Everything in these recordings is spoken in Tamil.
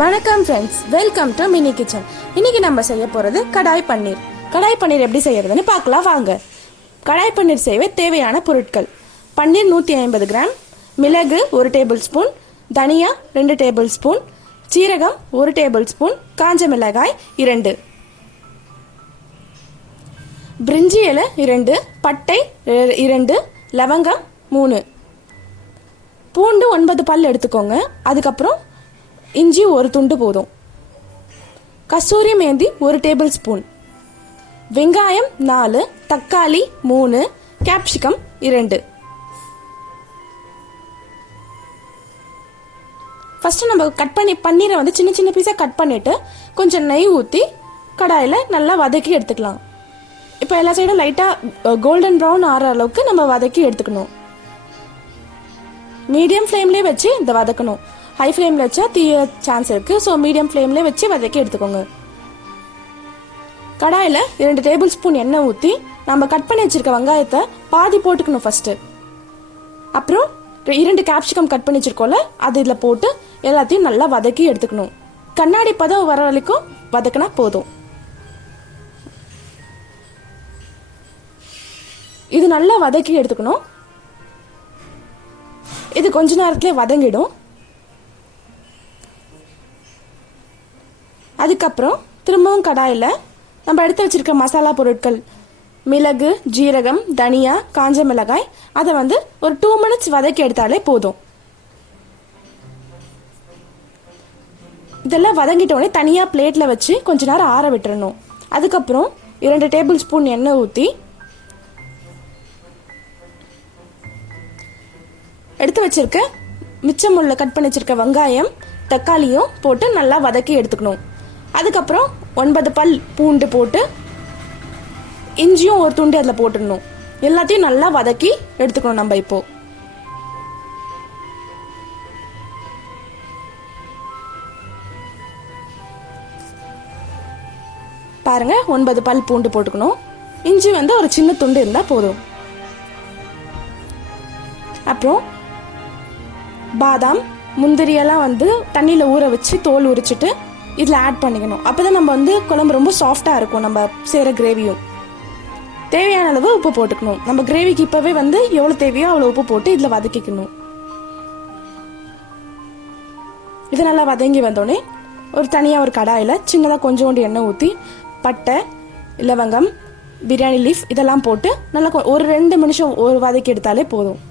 வணக்கம் friends, welcome to mini kitchen. இன்னைக்கு நம்ம செய்ய போகிறது கடாய் பன்னீர். கடாய் பன்னீர் எப்படி செய்யறதுன்னு பார்க்கலாம் வாங்க. கடாய் பன்னீர் செய்ய தேவையான பொருட்கள்: பன்னீர் 150 கிராம், மிளகு 1 டேபிள் ஸ்பூன், தனியா 2 டேபிள் ஸ்பூன், சீரகம் 1 டேபிள் ஸ்பூன், காஞ்ச மிளகாய் 2, பிரிஞ்சி இலை 2, பட்டை 2, லவங்கம் 3, பூண்டு 9 பல் எடுத்துக்கோங்க. அதுக்கப்புறம் இஞ்சி 1 துண்டு போதும். கசூரி மேந்தி 1 டேபிள் ஸ்பூன், வெங்காயம் 4, தக்காளி 3, கேப்சிகம் 2. ஃபர்ஸ்ட் நம்ம பன்னீரை வந்து சின்ன சின்ன பீஸாக கட் பண்ணிட்டு கொஞ்சம் நெய் ஊற்றி கடாயில் நல்லா வதக்கி எடுத்துக்கலாம். இப்போ எல்லா சைடும் லைட்டாக கோல்டன் ப்ரௌன் ஆகிற அளவுக்கு நம்ம வதக்கி எடுத்துக்கணும். மீடியம் ஃப்ளேம்லேயே வச்சு இந்த வதக்கணும். ஹை ஃப்ளேமில் வச்சா தீய சான்ஸ் இருக்குது. ஸோ மீடியம் ஃப்ளேம்லேயே வச்சு வதக்கி எடுத்துக்கோங்க. கடாயில் 2 டேபிள் ஸ்பூன் எண்ணெய் ஊற்றி நம்ம கட் பண்ணி வச்சுருக்க வெங்காயத்தை பாதி போட்டுக்கணும் ஃபஸ்ட்டு. அப்புறம் 2 கேப்சிகம் கட் பண்ணி வச்சுருக்கோம்ல, அது இதில் போட்டு எல்லாத்தையும் நல்லா வதக்கி எடுத்துக்கணும். கண்ணாடி பதம் வர வரைக்கும் வதக்கினா போதும். இது நல்லா வதக்கி எடுத்துக்கணும். இது கொஞ்ச நேரத்துலேயே வதங்கிடும். அதுக்கப்புறம் திரும்பவும் கடாயில் நம்ம எடுத்து வச்சிருக்க மசாலா பொருட்கள் மிளகு, ஜீரகம், தனியா, காஞ்ச மிளகாய் அதை வந்து ஒரு 2 மினிட்ஸ் வதக்கி எடுத்தாலே போதும். இதெல்லாம் வதங்கிட்டோடனே தனியாக பிளேட்டில் வச்சு கொஞ்ச நேரம் ஆற விட்டுறணும். அதுக்கப்புறம் 2 டேபிள் ஸ்பூன் எண்ணெய் ஊற்றி எடுத்து வச்சிருக்க மிச்சமுள்ள கட் பண்ணி வச்சிருக்க வெங்காயம், தக்காளியும் போட்டு நல்லா வதக்கி எடுத்துக்கணும். அதுக்கப்புறம் 9 பல் பூண்டு போட்டு இஞ்சியும் 1 துண்டு அதில் போட்டுடணும். எல்லாத்தையும் நல்லா வதக்கி எடுத்துக்கணும். நம்ம இப்போ பாருங்க, 9 பல் பூண்டு போட்டுக்கணும். இஞ்சி வந்து ஒரு சின்ன துண்டு இருந்தால் போதும். அப்புறம் பாதாம், முந்திரியெல்லாம் வந்து தண்ணியில் ஊற வச்சு தோல் உரிச்சிட்டு இதில் ஆட் பண்ணிக்கணும். அப்போ தான் நம்ம வந்து குழம்பு ரொம்ப சாஃப்டாக இருக்கும். நம்ம செய்கிற கிரேவியும் தேவையான அளவு உப்பு போட்டுக்கணும். நம்ம கிரேவிக்கு இப்போவே வந்து எவ்வளோ தேவையோ அவ்வளோ உப்பு போட்டு இதில் வதக்கிக்கணும். இது நல்லா வதங்கி வந்தோடனே தனியாக ஒரு கடாயில் சின்னதாக கொஞ்சோண்டு எண்ணெய் ஊற்றி பட்டை, லவங்கம், பிரியாணி லீஃப் இதெல்லாம் போட்டு நல்லா ஒரு 2 நிமிஷம் வதக்கி எடுத்தாலே போதும்.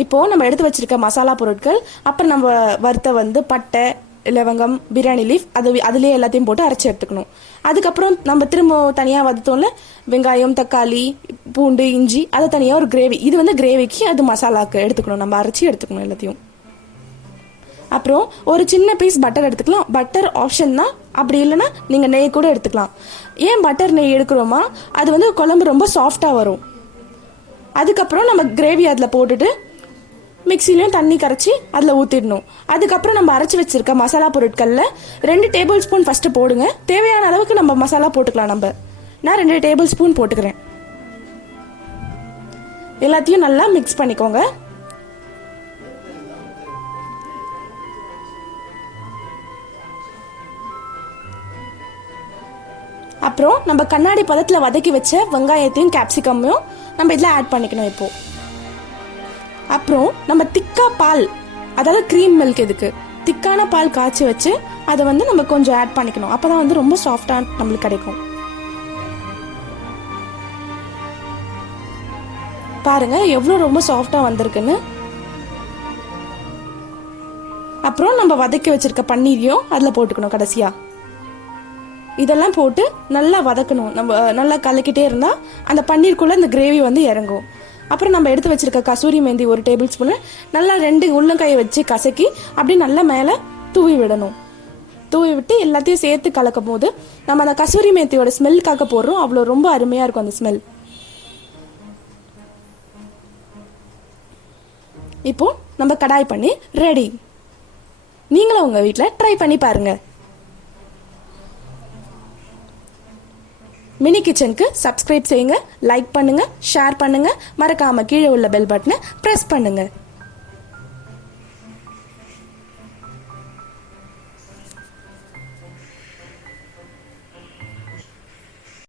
இப்போ நம்ம எடுத்து வச்சிருக்க மசாலா பொருட்கள், அப்புறம் நம்ம வறுத்த வந்து பட்டை, லவங்கம், பிரியாணி லீஃப் அதுலேயே எல்லாத்தையும் போட்டு அரைச்சி எடுத்துக்கணும். அதுக்கப்புறம் நம்ம திரும்ப தனியாக வதத்தோம்ல வெங்காயம், தக்காளி, பூண்டு, இஞ்சி அதை தனியாக ஒரு கிரேவி, இது வந்து கிரேவிக்கு, அது மசாலாவுக்கு எடுத்துக்கணும். நம்ம அரைச்சி எடுத்துக்கணும் எல்லாத்தையும். அப்புறம் ஒரு சின்ன பீஸ் பட்டர் எடுத்துக்கலாம். பட்டர் ஆப்ஷன் தான், அப்படி இல்லைன்னா நீங்கள் நெய் கூட எடுத்துக்கலாம். ஏன் பட்டர் நெய் எடுக்கிறோமா, அது வந்து குழம்பு ரொம்ப சாஃப்டாக வரும். அதுக்கப்புறம் நம்ம கிரேவி அதில் போட்டுட்டு மிக்சிலையும் தண்ணி கரைச்சி அதில் ஊற்றிடணும். அதுக்கப்புறம் நம்ம அரைச்சி வச்சிருக்க மசாலா பொருட்களில் 2 டேபிள் ஸ்பூன் ஃபஸ்ட்டு போடுங்க. தேவையான அளவுக்கு நம்ம மசாலா போட்டுக்கலாம். நான் 2 டேபிள் ஸ்பூன் போட்டுக்கிறேன். எல்லாத்தையும் நல்லா மிக்ஸ் பண்ணிக்கோங்க. அப்புறம் நம்ம கண்ணாடி பதத்தில் வதக்கி வச்ச வெங்காயத்தையும் கேப்சிகமையும் நம்ம இதில் ஆட் பண்ணிக்கணும் இப்போ. அப்புறம் நம்ம திக்கா பால், அதாவது க்ரீம் மில்க், இதுக்கு திக்கான பால் காய்ச்சி வச்சு அதை வந்து நம்ம கொஞ்சம் ஆட் பண்ணிக்கணும். அப்போ தான் வந்து ரொம்ப சாஃப்டாக நம்மளுக்கு கிடைக்கும். பாருங்க எவ்வளோ ரொம்ப சாஃப்டாக வந்திருக்குன்னு. அப்புறம் நம்ம வதக்கி வச்சிருக்க பன்னீரையும் அதில் போட்டுக்கணும் கடைசியாக. இதெல்லாம் போட்டு நல்லா வதக்கணும். நம்ம நல்லா கலக்கிட்டே இருந்தால் அந்த பன்னீருக்குள்ளே இந்த கிரேவி வந்து இறங்கும். அப்புறம் நம்ம எடுத்து வச்சிருக்க கசூரி மேந்தி 1 டேபிள் ஸ்பூனு நல்லா 2 உள்ளங்கையை வச்சு கசக்கி அப்படி நல்லா மேலே தூவி விடணும். தூவி விட்டு எல்லாத்தையும் சேர்த்து கலக்கும் போது நம்ம அந்த கசூரி மேத்தியோட ஸ்மெல்லுக்காக போடுறோம். அவ்வளோ ரொம்ப அருமையாக இருக்கும் அந்த ஸ்மெல். இப்போ நம்ம கடாய் பண்ணி ரெடி. நீங்களும் உங்கள் வீட்டில் ட்ரை பண்ணி பாருங்கள். மினி கிச்சனுக்கு சப்ஸ்கிரைப் செய்யுங்க, லைக் பண்ணுங்க, ஷேர் பண்ணுங்க, மறக்காம கீழே உள்ள பெல் பட்டனை பிரஸ் பண்ணுங்க.